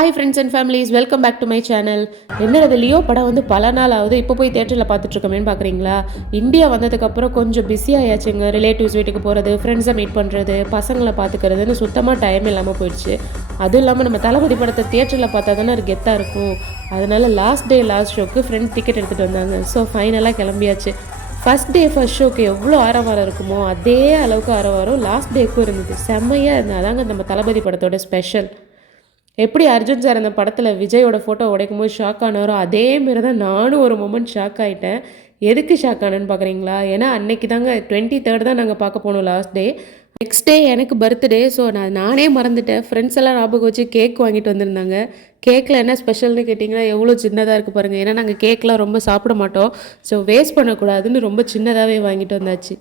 Hi friends and families, welcome back to my channel. என்னது லியோ படம் வந்து பல நாள் ஆகுது, இப்போ போய் தேட்டரில் பார்த்துட்ருக்கோமேன்னு பார்க்குறீங்களா? இந்தியா வந்ததுக்கப்புறம் கொஞ்சம் பிஸியாகியாச்சுங்க. ரிலேட்டிவ்ஸ் வீட்டுக்கு போகிறது, ஃப்ரெண்ட்ஸை மீட் பண்ணுறது, பசங்களை பார்த்துக்கிறதுன்னு சுத்தமாக டைம் இல்லாமல் போயிடுச்சு. அதுவும் இல்லாமல் நம்ம தளபதி படத்தை தேட்டரில் பார்த்தா தானே ஒரு கெத்தாக இருக்கும். அதனால் லாஸ்ட் ஷோக்கு ஃப்ரெண்ட்ஸ் டிக்கெட் எடுத்துகிட்டு வந்தாங்க. ஸோ ஃபைனலாக கிளம்பியாச்சு. ஃபஸ்ட் டே ஃபஸ்ட் ஷோக்கு எவ்வளோ ஆரவாரம் இருக்குமோ அதே அளவுக்கு ஆரவாரம் லாஸ்ட் டேக்கும் இருந்தது. செம்மையாக இருந்தது. அதாங்க நம்ம தளபதி படத்தோட ஸ்பெஷல். எப்படி அர்ஜுன் சார் அந்த படத்தில் விஜயோட ஃபோட்டோ உடைக்கும் போது ஷாக் ஆனாரோ அதேமாரி தான் நானும் ஒரு மொமெண்ட் ஷாக் ஆகிட்டேன். எதுக்கு ஷாக் ஆனேன்னு பார்க்குறீங்களா? ஏன்னா அன்னைக்கு தாங்க 23rd தான் நாங்கள் பார்க்க போனோம் லாஸ்ட் டே. நெக்ஸ்ட் டே எனக்கு பர்த்டே. ஸோ நானே மறந்துட்டேன். ஃப்ரெண்ட்ஸ் எல்லாம் ஞாபகம் வச்சு கேக் வாங்கிட்டு வந்திருந்தாங்க. கேக்கில் என்ன ஸ்பெஷல்னு கேட்டிங்கன்னா எவ்வளோ சின்னதாக இருக்குது பாருங்கள். ஏன்னா நாங்கள் கேக்லாம் ரொம்ப சாப்பிட மாட்டோம். ஸோ வேஸ்ட் பண்ணக்கூடாதுன்னு ரொம்ப சின்னதாகவே வாங்கிட்டு வந்தாச்சு.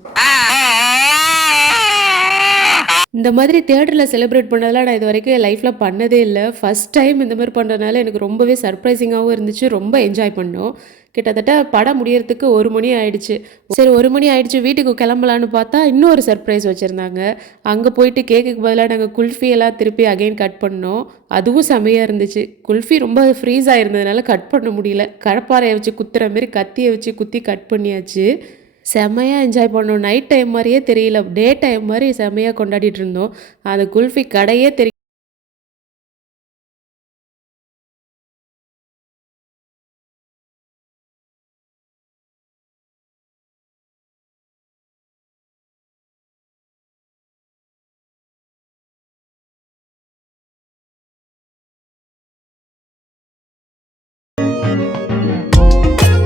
இந்த மாதிரி தியேட்டரில் செலிப்ரேட் பண்ணதெல்லாம் நான் இது வரைக்கும் என் லைஃப்பில் பண்ணதே இல்லை. ஃபஸ்ட் டைம் இந்த மாதிரி பண்ணுறதுனால எனக்கு ரொம்பவே சர்ப்ரைசிங்காகவும் இருந்துச்சு. ரொம்ப என்ஜாய் பண்ணோம். கிட்டத்தட்ட படம் முடியறதுக்கு 1 மணி ஆயிடுச்சு. சரி 1 மணி ஆயிடுச்சு, வீட்டுக்கு கிளம்பலான்னு பார்த்தா இன்னொரு சர்ப்ரைஸ் வச்சுருந்தாங்க. அங்கே போயிட்டு கேக்குக்கு பதிலாக நாங்கள் குல்ஃபியெல்லாம் திருப்பி அகைன் கட் பண்ணோம். அதுவும் செம்மையாக இருந்துச்சு. குல்ஃபி ரொம்ப ஃப்ரீஸ் ஆகிருந்ததுனால கட் பண்ண முடியல. கடப்பாறையை வச்சு குத்துற மாரி கத்தியை வச்சு குத்தி கட் பண்ணியாச்சு. செம்மையாக என்ஜாய் பண்ணோம். நைட் டைம் மாதிரியே தெரியல, டே டைம் மாதிரி செம்மையாக கொண்டாடிட்டு இருந்தோம். அந்த குல்ஃபி கடையே தெரிய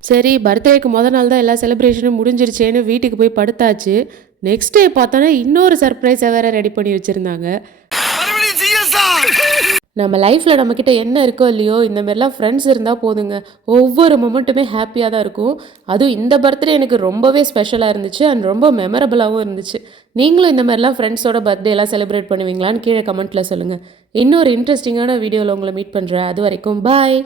சரி பர்த்டேக்கு நாள் தான் எல்லா செலிப்ரேஷனும் முடிஞ்சிருச்சேன்னு வீட்டுக்கு போய் படுத்தாச்சு. நெக்ஸ்ட் டே பார்த்தோன்னா இன்னொரு சர்ப்ரைஸை வேறு ரெடி பண்ணி வச்சுருந்தாங்க. நம்ம லைஃப்பில் நம்மக்கிட்ட என்ன இருக்கோ இல்லையோ, இந்த மாதிரிலாம் ஃப்ரெண்ட்ஸ் இருந்தால் போதுங்க. ஒவ்வொரு மொமெண்ட்டுமே ஹாப்பியாக தான் இருக்கும். அதுவும் இந்த பர்த்டே எனக்கு ரொம்பவே ஸ்பெஷலாக இருந்துச்சு அண்ட் ரொம்ப மெமரபுளாகவும் இருந்துச்சு. நீங்களும் இந்த மாதிரிலாம் ஃப்ரெண்ட்ஸோட பர்த்டேலாம் செலிப்ரேட் பண்ணுவீங்களான்னு கீழே கமெண்ட்டில் சொல்லுங்கள். இன்னொரு இன்ட்ரெஸ்டிங்கான வீடியோவில் உங்களை மீட் பண்ணுறேன். அது வரைக்கும் பாய்.